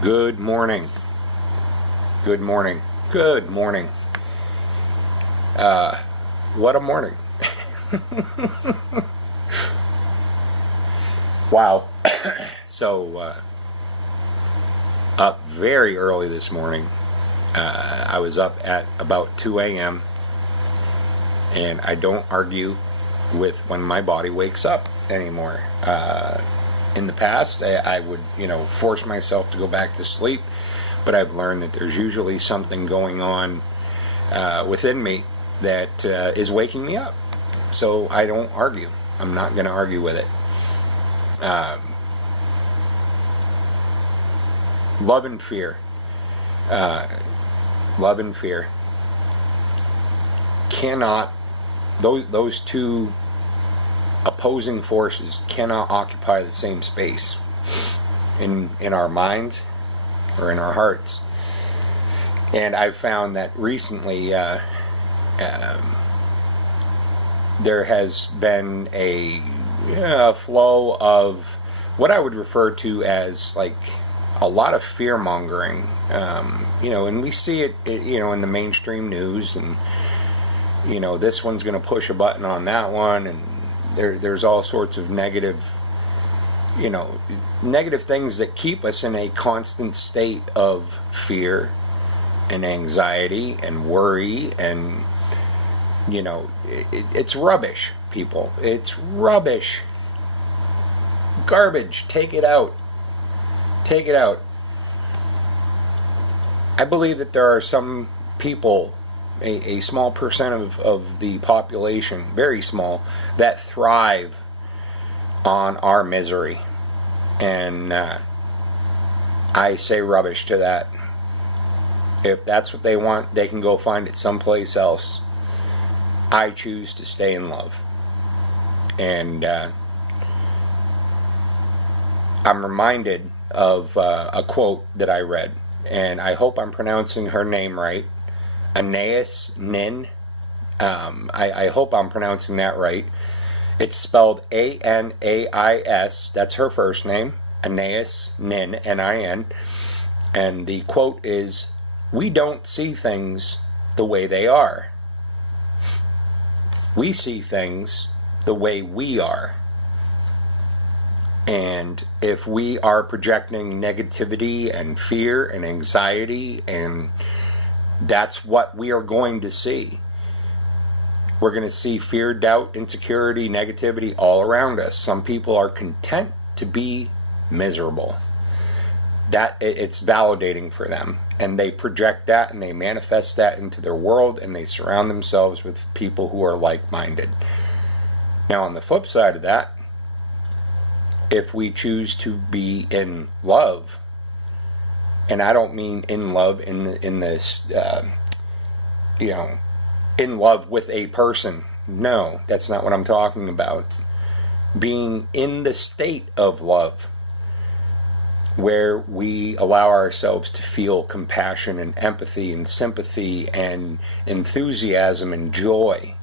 Good morning. Good morning. Good morning. What a morning. Wow. So, up very early this morning. I was up at about 2 a.m. and I don't argue with when my body wakes up anymore. In the past, I would, force myself to go back to sleep, but I've learned that there's usually something going on within me that is waking me up. So I don't argue. I'm not going to argue with it. Love and fear. Love and fear cannot, those two opposing forces cannot occupy the same space in our minds or in our hearts. And I've found that recently there has been a flow of what I would refer to as like a lot of fear mongering, and we see it, in the mainstream news, and this one's going to push a button on that one, and there's all sorts of negative things that keep us in a constant state of fear and anxiety and worry, and it's rubbish, people. It's rubbish. Garbage. Take it out. Take it out. I believe that there are some people, a small percent of the population, very small, that thrive on our misery. And I say rubbish to that. If that's what they want, they can go find it someplace else. I choose to stay in love. And I'm reminded of a quote that I read, and I hope I'm pronouncing her name right. Anais Nin. I hope I'm pronouncing that right. It's spelled Anais. That's her first name. Anais Nin, Nin. And the quote is, "We don't see things the way they are. We see things the way we are." And if we are projecting negativity and fear and anxiety, and that's what we are going to see. We're going to see fear, doubt, insecurity, negativity all around us. Some people are content to be miserable. That it's validating for them, and they project that and they manifest that into their world, and they surround themselves with people who are like-minded. Now, on the flip side of that, if we choose to be in love, and I don't mean in love in love with a person. No, that's not what I'm talking about. Being in the state of love, where we allow ourselves to feel compassion and empathy and sympathy and enthusiasm and joy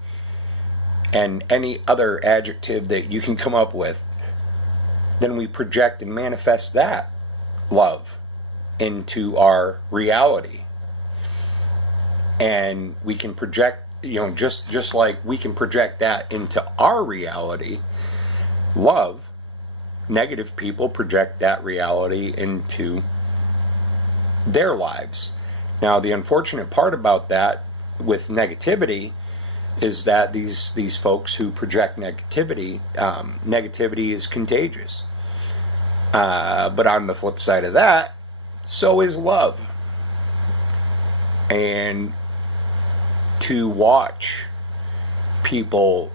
and any other adjective that you can come up with, then we project and manifest that love into our reality. And we can project, just like we can project that into our reality, love, negative people project that reality into their lives. Now, the unfortunate part about that with negativity is that these folks who project negativity, negativity is contagious. But on the flip side of that, so is love. And to watch people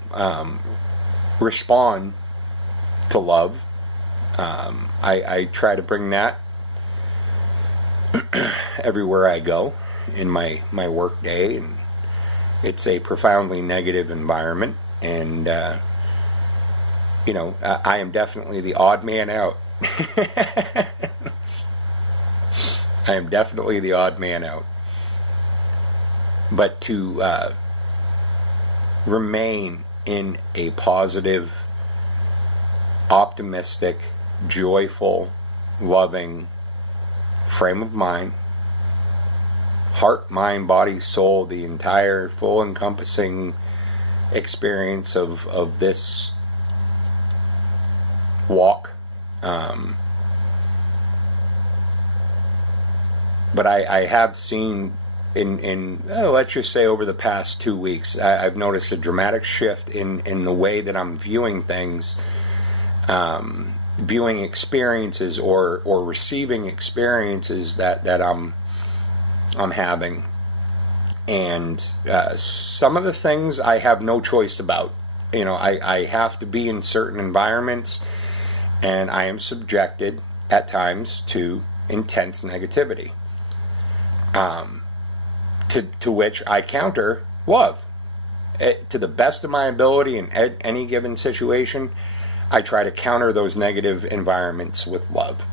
respond to love, I try to bring that everywhere I go in my work day, and it's a profoundly negative environment, and I am definitely the odd man out. I am definitely the odd man out. But to remain in a positive, optimistic, joyful, loving, frame of mind, heart, mind, body, soul, the entire full encompassing experience of this walk. But I have seen let's just say over the past 2 weeks, I've noticed a dramatic shift in the way that I'm viewing things, viewing experiences or receiving experiences that I'm having. And some of the things I have no choice about. I have to be in certain environments, and I am subjected at times to intense negativity. To which I counter love. To the best of my ability in any given situation, I try to counter those negative environments with love,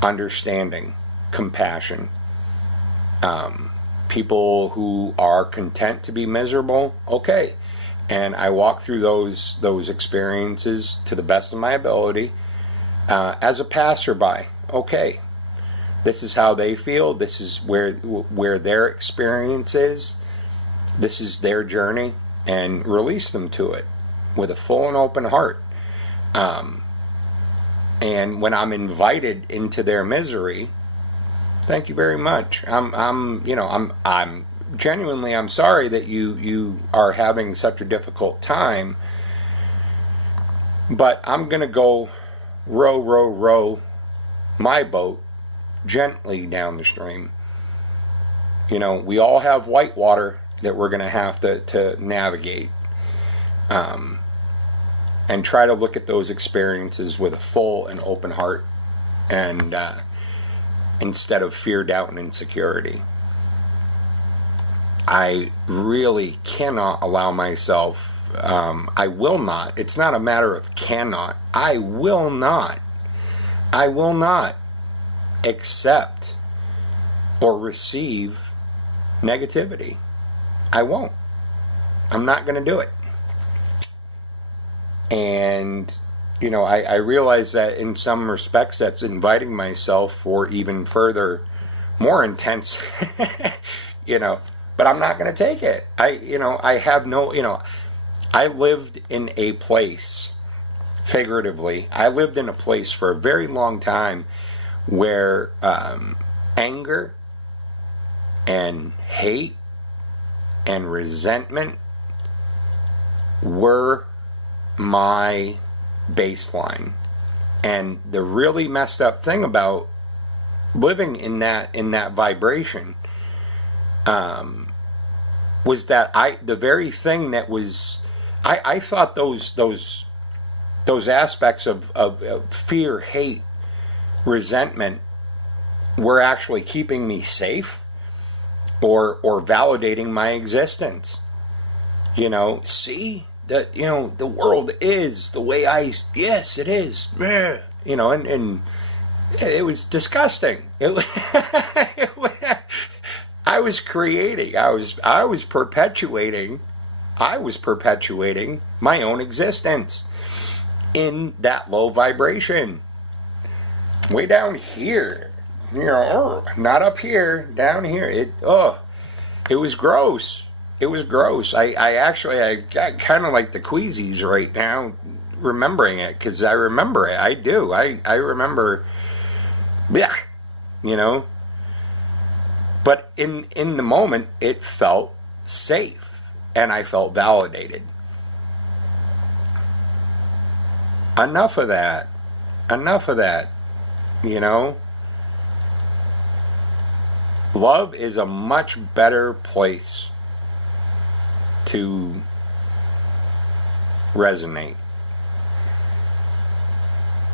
understanding, compassion. People who are content to be miserable, okay. And I walk through those experiences to the best of my ability as a passerby. Okay, this is how they feel. This is where their experience is. This is their journey, and release them to it with a full and open heart. And when I'm invited into their misery, thank you very much. I'm genuinely, I'm sorry that you are having such a difficult time, but I'm going to go row my boat gently down the stream. We all have white water that we're going to have to navigate, and try to look at those experiences with a full and open heart, and instead of fear, doubt, and insecurity. I really cannot allow myself, I will not, it's not a matter of cannot, I will not accept or receive negativity. I won't. I'm not going to do it. And, I realize that in some respects that's inviting myself for even further, more intense, but I'm not going to take it. I have no, I lived in a place, figuratively, I lived in a place for a very long time where anger and hate and resentment were my baseline. And the really messed up thing about living in that vibration was that the very thing that was, I thought those aspects of fear, hate, resentment were actually keeping me safe or validating my existence. See that, the world is the way yes, it is. And it was disgusting. I was creating, I was perpetuating my own existence in that low vibration. Way down here, not up here, down here. It was gross. It was gross. I got kind of like the queasies right now, remembering it, because I remember it. I do. I remember, But in the moment, it felt safe, and I felt validated. Enough of that. Love is a much better place to resonate.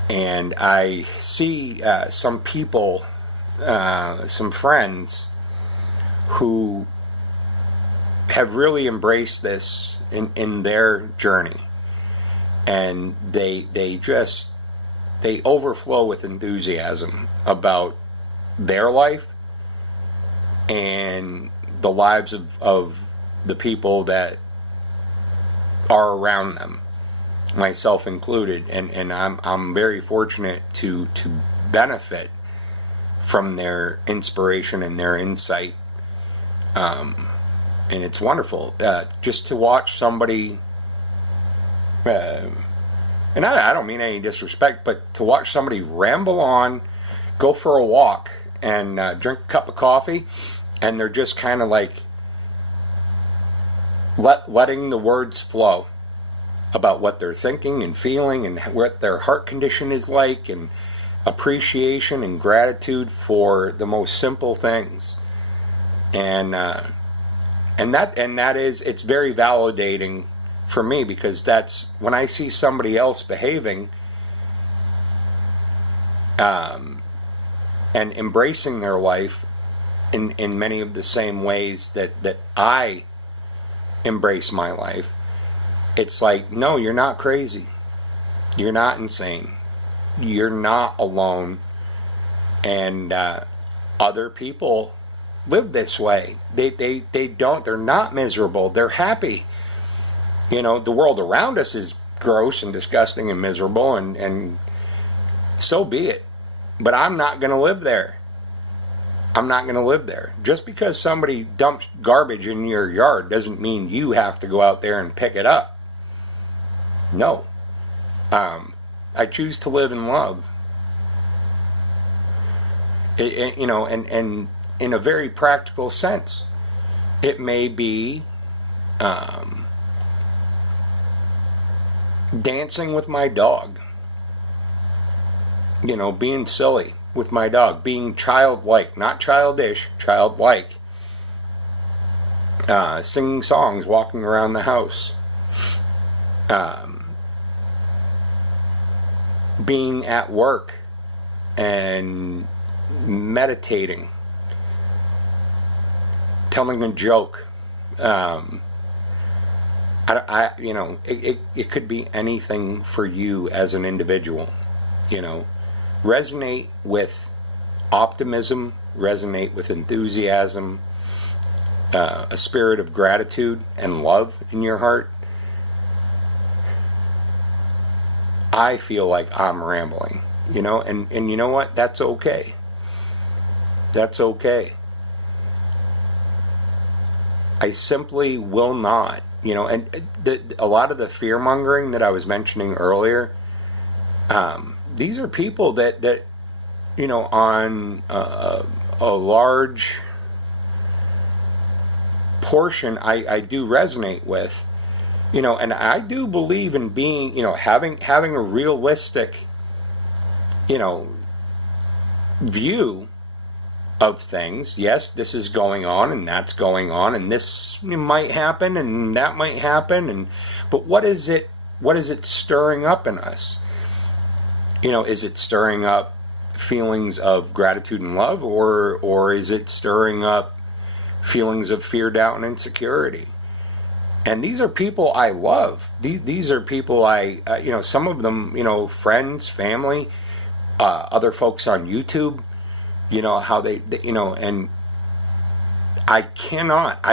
And I see some people, some friends who have really embraced this in their journey. And they overflow with enthusiasm about their life and the lives of the people that are around them, myself included. And I'm very fortunate to benefit from their inspiration and their insight. And it's wonderful just to watch somebody, and I don't mean any disrespect, but to watch somebody ramble on, go for a walk, and drink a cup of coffee, and they're just kind of like letting the words flow about what they're thinking and feeling and what their heart condition is like, and appreciation and gratitude for the most simple things. And that is, it's very validating for me, because that's when I see somebody else behaving and embracing their life in many of the same ways that I embrace my life. It's like, no, you're not crazy. You're not insane. You're not alone. And other people live this way. They're not miserable. They're happy. You know, the world around us is gross and disgusting and miserable, and so be it. But I'm not going to live there. I'm not going to live there. Just because somebody dumps garbage in your yard doesn't mean you have to go out there and pick it up. No. I choose to live in love. You know, and in a very practical sense, it may be dancing with my dog. You know, being silly with my dog, being childlike, not childish, childlike. Singing songs, walking around the house. Being at work and meditating, telling a joke. You know, it could be anything for you as an individual. You know, resonate with optimism, resonate with enthusiasm, a spirit of gratitude and love in your heart. I feel like I'm rambling, you know, and you know what? That's okay. That's okay. I simply will not, you know, and a lot of the fear-mongering that I was mentioning earlier, these are people that you know, on a large portion I do resonate with. You know, and I do believe in being, you know, having a realistic, you know, view of things. Yes, this is going on and that's going on and this might happen and that might happen, but what is it stirring up in us? You know, is it stirring up feelings of gratitude and love, or is it stirring up feelings of fear, doubt, and insecurity? And these are people I love. These are people I, you know, some of them, you know, friends, family, other folks on YouTube, you know, how they, you know, and I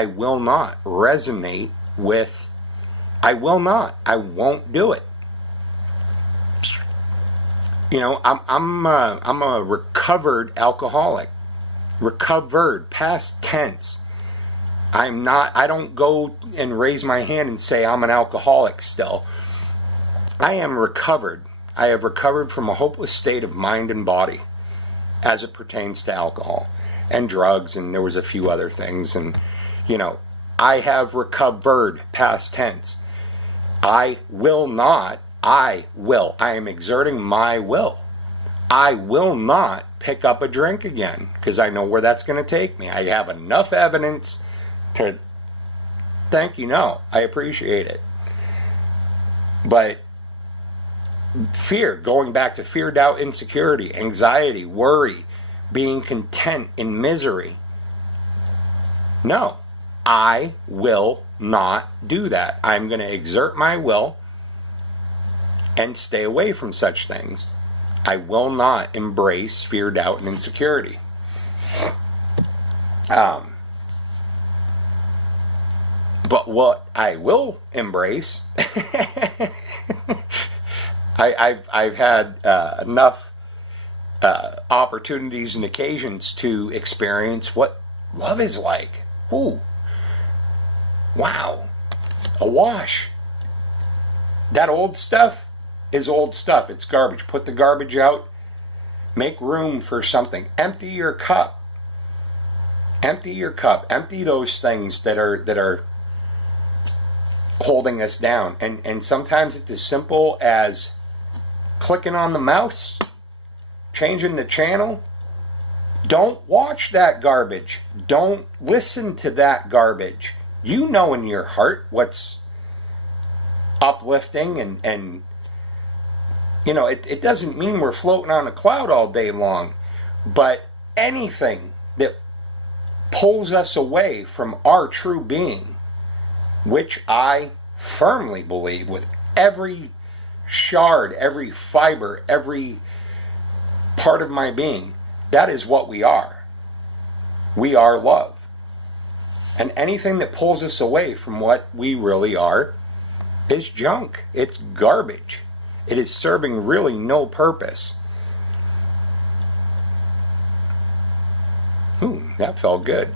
will not resonate with, I won't do it. You know, I'm a recovered alcoholic, recovered, past tense. I don't go and raise my hand and say I'm an alcoholic still. I am recovered. I have recovered from a hopeless state of mind and body as it pertains to alcohol and drugs, and there was a few other things. And, you know, I have recovered, past tense. I am exerting my will. I will not pick up a drink again because I know where that's going to take me. I have enough evidence to thank you, no, I appreciate it. But fear, going back to fear, doubt, insecurity, anxiety, worry, being content in misery. No, I will not do that. I'm going to exert my will and stay away from such things. I will not embrace fear, doubt, and insecurity. But what I will embrace, I've had enough opportunities and occasions to experience what love is like. Ooh, wow, a wash. That old stuff is old stuff. It's garbage. Put the garbage out. Make room for something. Empty your cup. Empty your cup. Empty those things that are holding us down. And sometimes it's as simple as clicking on the mouse, changing the channel. Don't watch that garbage. Don't listen to that garbage. You know in your heart what's uplifting, and you know, it doesn't mean we're floating on a cloud all day long, but anything that pulls us away from our true being, which I firmly believe with every shard, every fiber, every part of my being, that is what we are. We are love. And anything that pulls us away from what we really are is junk. It's garbage. It is serving really no purpose. Ooh, that felt good.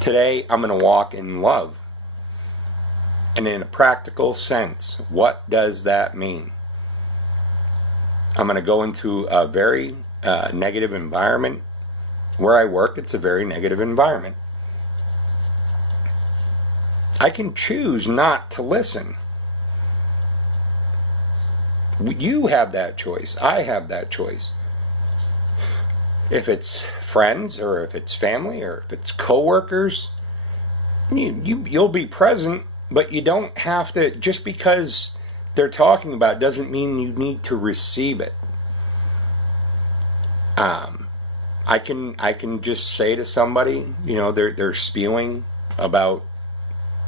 Today, I'm going to walk in love. And in a practical sense, what does that mean? I'm going to go into a very negative environment. Where I work, it's a very negative environment. I can choose not to listen. You have that choice. I have that choice. If it's friends, or if it's family, or if it's coworkers, you'll be present, but you don't have to. Just because they're talking about it doesn't mean you need to receive it. I can just say to somebody, you know, they're spewing about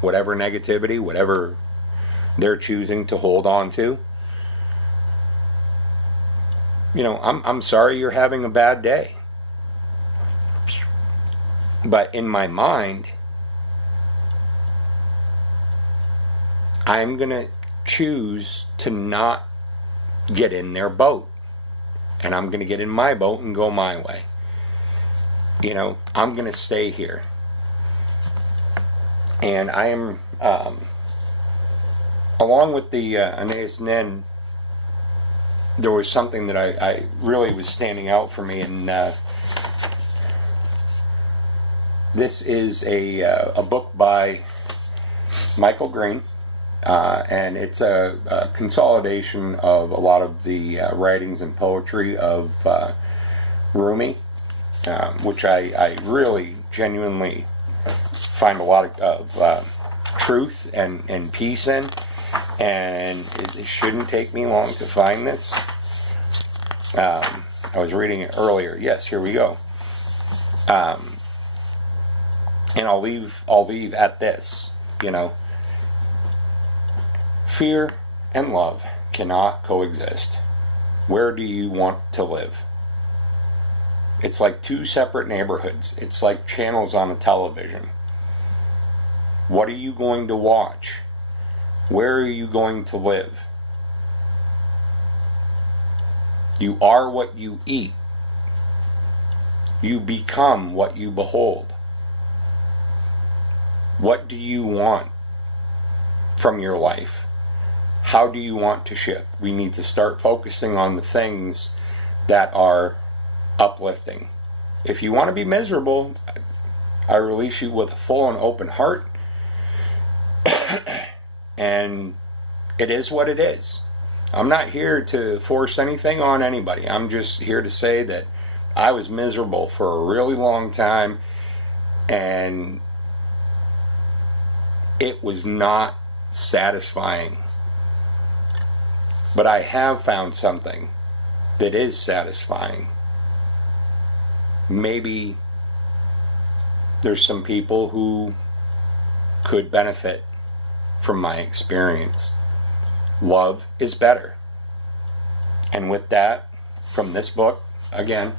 whatever negativity, whatever they're choosing to hold on to. You know, I'm sorry you're having a bad day. But in my mind, I'm going to choose to not get in their boat. And I'm going to get in my boat and go my way. You know, I'm going to stay here. And I am, along with the Anais Nin, there was something that I really was standing out for me. And this is a book by Michael Green. And it's a consolidation of a lot of the writings and poetry of Rumi, which I really genuinely find a lot of truth and peace in. And it shouldn't take me long to find this. I was reading it earlier. Yes, here we go. And I'll leave at this, you know. Fear and love cannot coexist. Where do you want to live? It's like two separate neighborhoods. It's like channels on a television. What are you going to watch? Where are you going to live? You are what you eat. You become what you behold. What do you want from your life? How do you want to shift? We need to start focusing on the things that are uplifting. If you want to be miserable, I release you with a full and open heart. And it is what it is. I'm not here to force anything on anybody. I'm just here to say that I was miserable for a really long time, and it was not satisfying. But I have found something that is satisfying. Maybe there's some people who could benefit from my experience. Love is better. And with that, from this book, again,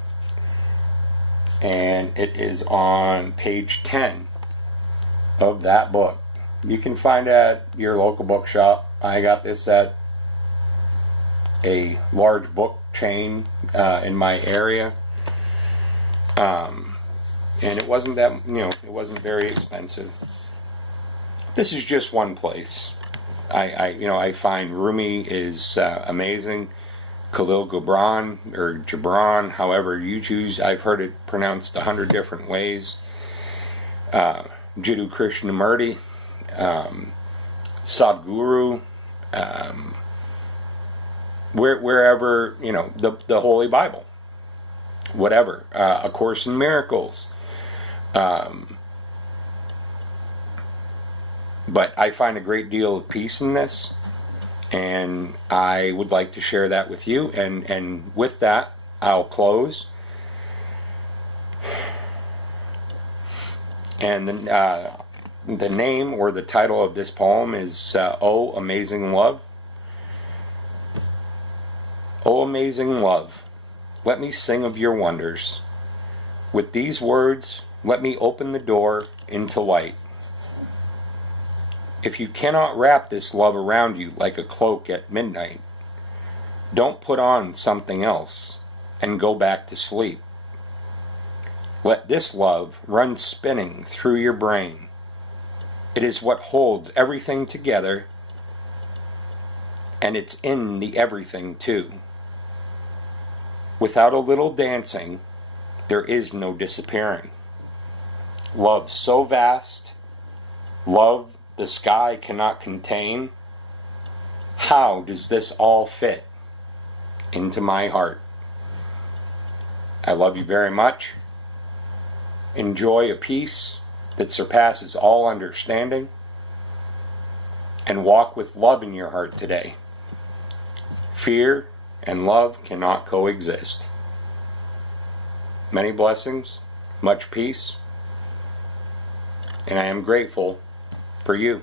and it is on page 10 of that book, you can find it at your local bookshop. I got this at a large book chain in my area. And it wasn't that, it wasn't very expensive. This is just one place. I find Rumi is amazing. Khalil Gibran, or Gibran, however you choose. I've heard it pronounced 100 different ways. Jiddu Krishnamurti, Sadhguru, wherever, the Holy Bible, whatever, A Course in Miracles. But I find a great deal of peace in this, and I would like to share that with you. And with that, I'll close. And the name or the title of this poem is Oh Amazing Love. Oh amazing love, let me sing of your wonders. With these words, let me open the door into light. If you cannot wrap this love around you like a cloak at midnight, don't put on something else and go back to sleep. Let this love run spinning through your brain. It is what holds everything together, and it's in the everything too. Without a little dancing, there is no disappearing. Love so vast, love the sky cannot contain. How does this all fit into my heart? I love you very much. Enjoy a peace that surpasses all understanding, and walk with love in your heart today. Fear and love cannot coexist. Many blessings, much peace, and I am grateful for you.